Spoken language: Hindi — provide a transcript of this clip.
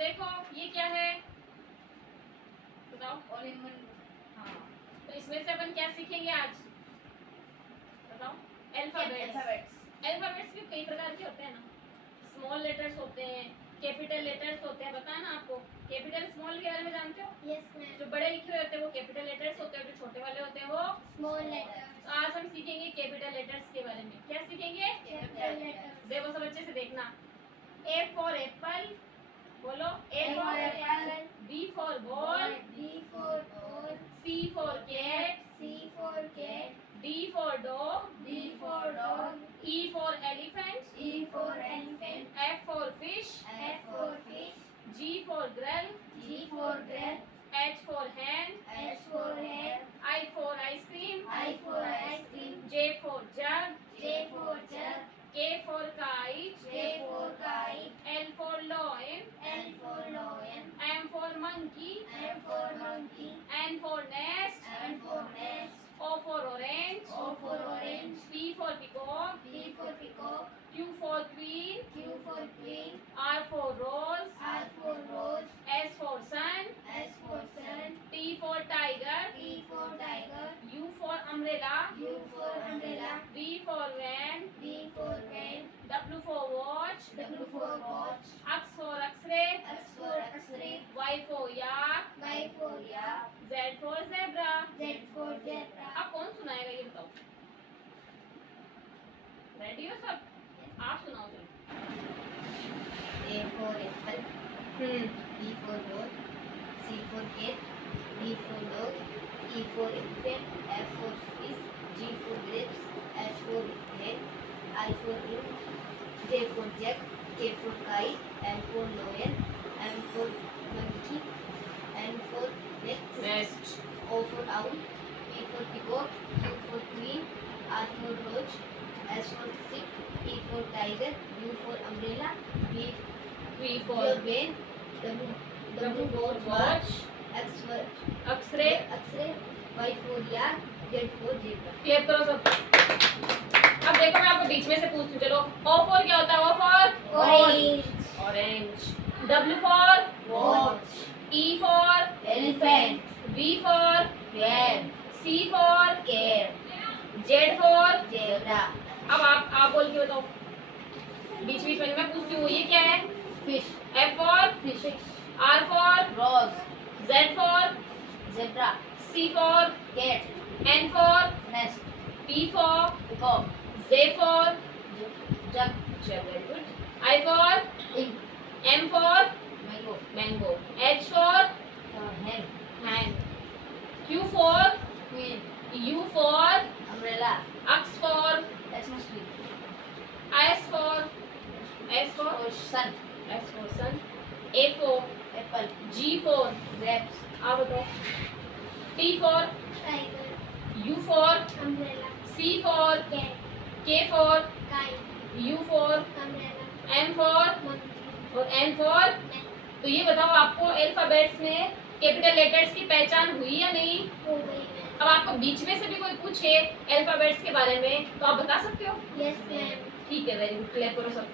देखो ये क्या है बताओ। All in one. हाँ, तो इसमें से अपन क्या सीखेंगे आज बताओ। अल्फाबेट्स भी कई प्रकार के होते हैं ना। स्मॉल लेटर्स होते हैं, कैपिटल लेटर्स होते हैं। बताया ना आपको। कैपिटल स्मॉल के बारे में जानते हो? Yes ma'am. जो बड़े लिखे हुए होते हैं वो कैपिटल लेटर्स होते हैं, जो छोटे वाले होते हैं वो स्मॉल लेटर्स। तो आज हम सीखेंगे कैपिटल लेटर्स के बारे में। क्या सीखेंगे? Capital letters. देखो सब अच्छे से देखना। A for apple, बोलो। A for apple, B for ball, B for ball, C for cat, C for cat, D for dog, D for dog, E for elephant, E for elephant, F for fish, F for fish, G for girl, G for girl, H for hand, H for hand, I for ice cream, I for ice cream, J for jug, J for jug, K for kite, K for kite, L for lion, L for lion, M for monkey, M for monkey, N for nest, N for nest, O for orange, O for orange, P for peacock, P for peacock, Q for queen, Q for queen, R for rose, R for rose, S for sun, S for sun, T for tiger, T for tiger, U for umbrella, U for umbrella, V for van, V for van, W for watch, W for watch, X for X-ray, X for X-ray, Y for yak, Y for yak, Z for zebra। Z for zebra. अब कौन सुनाएगा ये बताओ? रेडी हो सब? आप सुनाओ चलो। A for apple, B for ball, C for cat, D for dog, E for elephant, F for fish, G for grapes, H for hen, I for ring, J for jack, K for kite, L for lion, M for monkey, N for nest, O for owl, P for peacock, Q for queen, R for rose, S for sheep, T for tiger, U for umbrella, V for for van, W for watch, X for X-ray। X-ray, Y for yak, Z for zebra. Clear करो सब। अब देखो मैं आपको बीच में से पूछती हूँ। चलो O for क्या होता है? O for Orange, orange, W for watch, E for elephant, V for van, C for cat, Z for zebra, अब आप बोल के बताओ। बीच बीच में मैं पूछती हूँ ये क्या है? fish, F for fish, R for rose, Z for zebra, C for cat, N for nest, P for peacock, Z for jug, very good, I for ink, M for mango, mango, H for hen, hand, Q for queen, U for umbrella, X for Xmas tree, S for sun, sun, A for apple, G for grapes, आप बताओ। T for tiger, U for umbrella, C for cat, K for kite, U for umbrella, M for monkey, और N for। net, तो ये बताओ आपको अल्फाबेट्स में कैपिटल लेटर्स की पहचान हुई या नहीं? हो गई मैम. अब आपको बीच में से भी कोई पूछे अल्फाबेट्स के बारे में तो आप बता सकते हो? Yes ma'am. ठीक है, वेरी गुड। क्लैप करो सब।